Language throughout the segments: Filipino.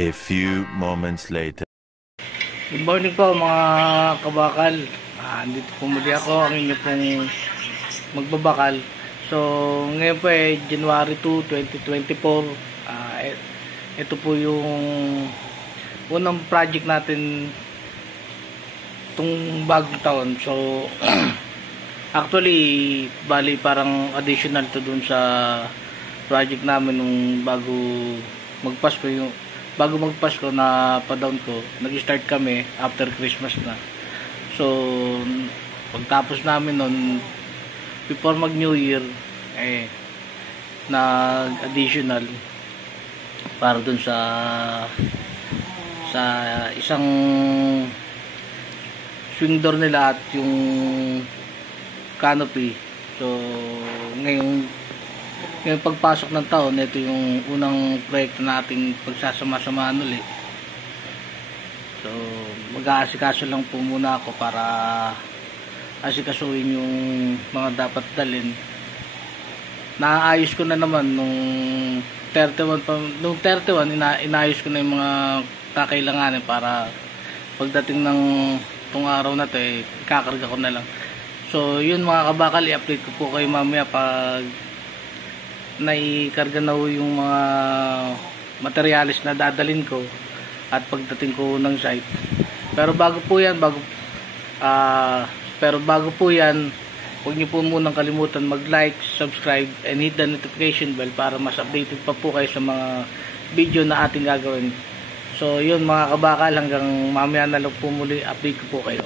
A few moments later. Good morning po mga kabakal. Andito po muli ako, ang inyo pong magbabakal. So ngayon po January 2, 2024. Ito po yung unang project natin itong bagong taon. So actually bali parang additional to dun sa project namin nung bago magpasko na pa-down ko. Nag-start kami after Christmas na. So pagtapos namin nun, before mag New Year, nag-additional para dun sa isang swing door nila at yung canopy. So ngayong pagpasok ng taon, ito yung unang proyekto nating pagsasama-samaan ulit. So mag-aasikaso lang po muna ako para asikasuhin yung mga dapat dalhin. Naayos ko na naman nung 31 inayos ko na yung mga kakailanganin para pagdating ng tong araw na to kakarga ko na lang. So yun mga kabakal, i-update ko po kayo mamaya pag naikarga na yung mga materialis na dadalhin ko at pagdating ko ng site. Pero bago po yan, huwag niyo po munang kalimutan mag-like, subscribe, and hit the notification bell para mas updated pa po kayo sa mga video na ating gagawin. So yun mga kabakal, hanggang mamaya na lang po muli, update ko po kayo.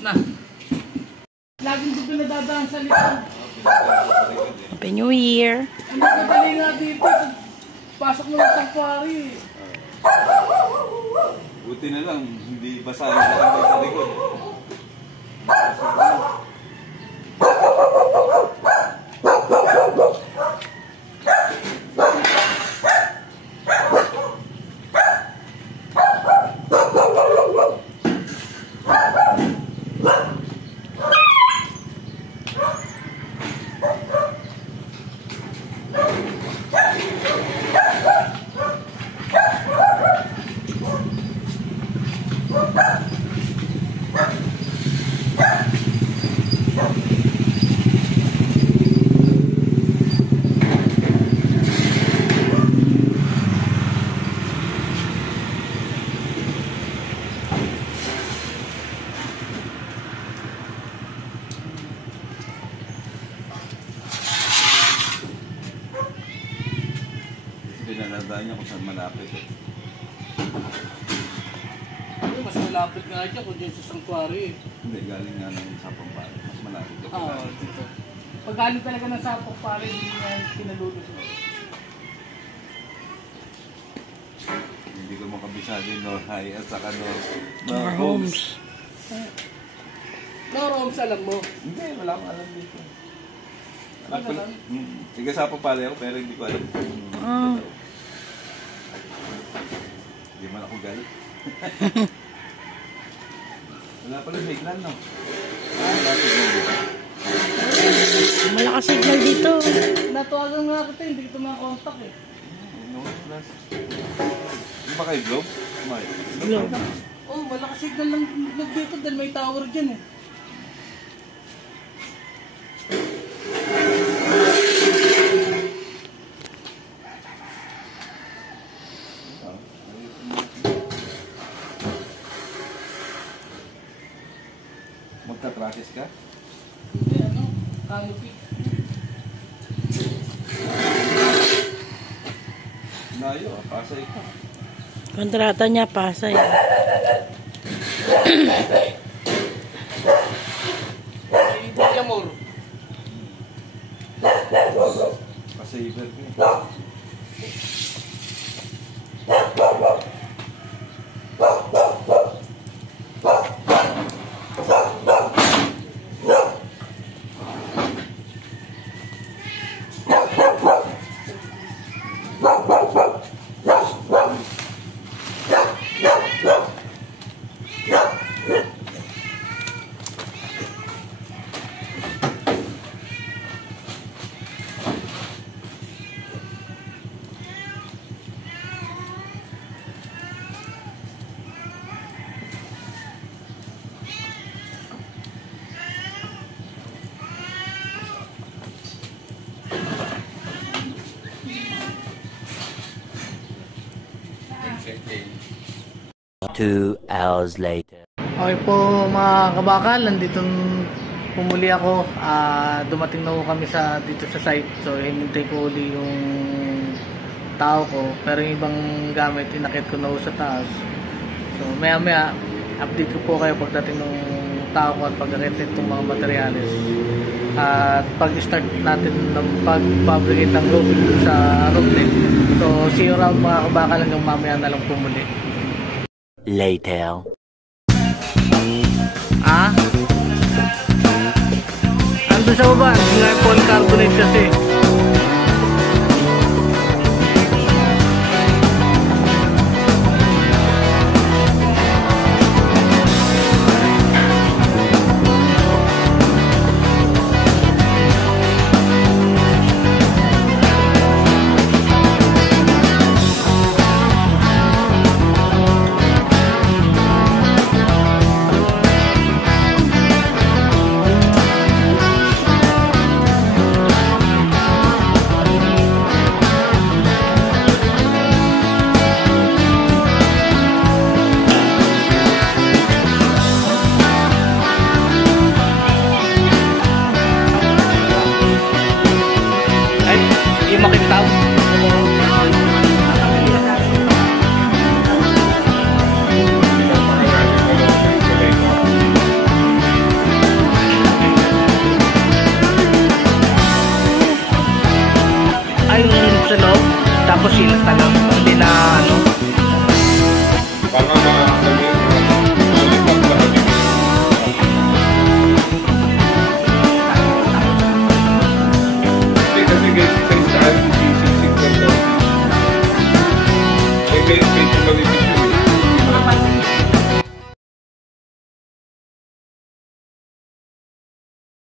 na. Laging dito nadadaan sa likod. Happy New Year! Ang nagkadali nga dito. Pasok mo ng sanctuary. Buti na lang, hindi basahin na lang sa likod. Pinanadaan niya kung saan malapit eh. Mas malapit nga dyan kung dyan sa sanctuary. Hindi, galing nga ng Sapang Pare. Mas malapit ka Dito. Pag galing talaga ng sapok pare, hindi niya pinalulos mo. Hindi ko makabisado yung Nor High at saka Nor Homes. Nor Homes, alam mo. Hindi, wala akong alam dito. Wala lang? Sige, Sapang Pare ako pero hindi ko alam. Hindi man ako galit. Wala pala signal, no? Wala signal dito. Malakas signal dito. Natawagan nga kita, hindi kita makakontak eh. No, plus. Hindi ba kayo Globe? Globe. Oh, malakas signal lang dito dahil may tower dyan eh. Magka-traffic ka? Hindi, canopy. Layo, Pasay ka. Kontrata niya, Pasay. May Villamor. Pasay Iber ka. Two hours later. Okay po mga kabakal, nandito pumuli ako. Dumating na po kami dito sa site. So hinintay ko uli yung tao ko. Pero yung ibang gamit, inakit ko na po sa taas. So maya maya, update ko po kayo pagdating ng tao ko at pag-akit nitong mga materyales. At pag-start natin ng pag-fabricate ng roofing sa roofing. So see you around mga kabakal hanggang mamaya na lang pumuli. Later. Ando sa baba, nga polycarbonate kasi. pabibigyan.